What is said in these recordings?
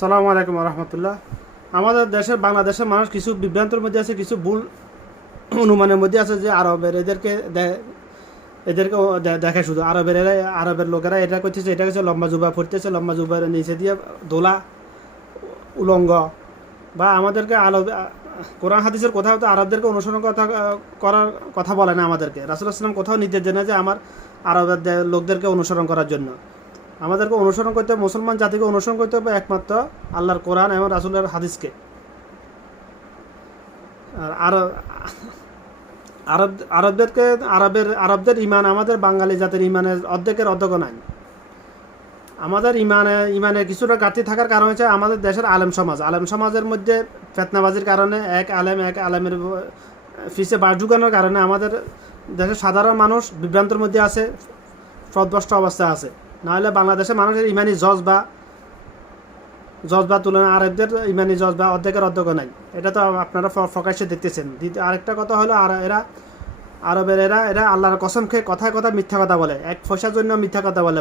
সালামু আলাইকুম রহমতুল্লাহ। আমাদের দেশের বাংলাদেশের মানুষ কিছু বিভ্রান্তের মধ্যে আছে, কিছু ভুল অনুমানের মধ্যে আছে যে আরবের এদেরকে দেখে শুধু আরবের লোকেরা এটা করতেছে, এটা করছে, লম্বা জুবা পড়তেছে, লম্বা জুবার নিচে দিয়ে দোলা উলঙ্গ, বা আমাদেরকে কোরআন হাদিসের কোথাও তো আরবদেরকে অনুসরণ করার কথা বলে না আমাদেরকে। রাসূলুল্লাহ সাল্লাল্লাহু আলাইহি ওয়াসাল্লাম কোথাও নির্দেশ দেন না যে আমার আরবের লোকদেরকে অনুসরণ করার জন্য। আমাদেরকে অনুসরণ করতে হবে, মুসলমান জাতিকে অনুসরণ করতে হবে একমাত্র আল্লাহর কোরআন এবং রাসূলের হাদিসকে। আর আরবদেরকে আরবদের ইমান আমাদের বাঙালি জাতির ইমানের অর্ধেকের অর্ধেক নাই। আমাদের ইমানে কিছুটা ঘাটতি থাকার কারণ হচ্ছে আমাদের দেশের আলেম সমাজের মধ্যে ফেতনাবাজির কারণে এক আলেমের ফিসে বাস ঢুকানোর কারণে আমাদের দেশের সাধারণ মানুষ বিভ্রান্তের মধ্যে আছে, পথভ্রষ্ট অবস্থায় আছে। নাহলে বাংলাদেশের মানুষের ইমানি জজবা তুলনায় আরবদের ইমানি জজবা অর্ধেকের অর্ধেক নাই। এটা তো আপনারা প্রকাশ্যে দেখতেছেন। আরেকটা কথা হলো এরা আল্লাহর কসম খেয়ে কথায় কথা মিথ্যা কথা বলে, এক পয়সার জন্য মিথ্যা কথা বলে।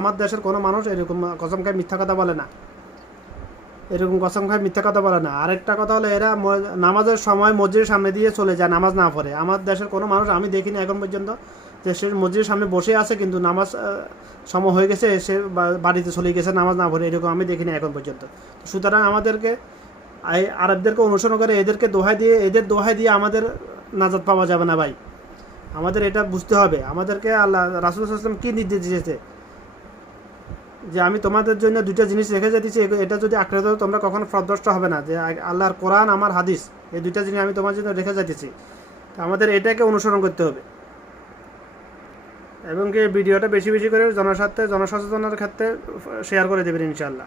আমার দেশের কোনো মানুষ এরকম কসম খেয়ে মিথ্যা কথা বলে না, মিথ্যা কথা বলে না। আরেকটা কথা হলো এরা নামাজের সময় মসজিদের সামনে দিয়ে চলে যায়, নামাজ না পড়ে। আমার দেশের কোনো মানুষ আমি দেখিনি এখন পর্যন্ত যে সে মসজিদের সামনে বসে আছে কিন্তু নামাজ সময় হয়ে গেছে সে বাড়িতে চলে গেছে নামাজ না পড়ে, এরকম আমি দেখিনি এখন পর্যন্ত। সুতরাং আমাদেরকে আরবদেরকে অনুসরণ করে এদের দোহাই দিয়ে আমাদের নাজাত পাওয়া যাবে না ভাই। আমাদের এটা বুঝতে হবে। আমাদেরকে আল্লাহ রাসূল সাল্লাল্লাহু আলাইহি ওয়াসাল্লাম কী নির্দেশ দিয়েছে যে আমি তোমাদের জন্য দুইটা জিনিস রেখে যেতেছি, এটা যদি আঁকড়ে ধরো তোমরা কখনো পথভ্রষ্ট হবে না। যে আল্লাহর কোরআন আমার হাদিস, এই দুইটা জিনিস আমি তোমার জন্য রেখে যেতেছি। আমাদের এটাকে অনুসরণ করতে হবে এবং কি ভিডিওটা বেশি বেশি করে জনসচেতনার ক্ষেত্রে শেয়ার করে দেবেন ইনশাআল্লাহ।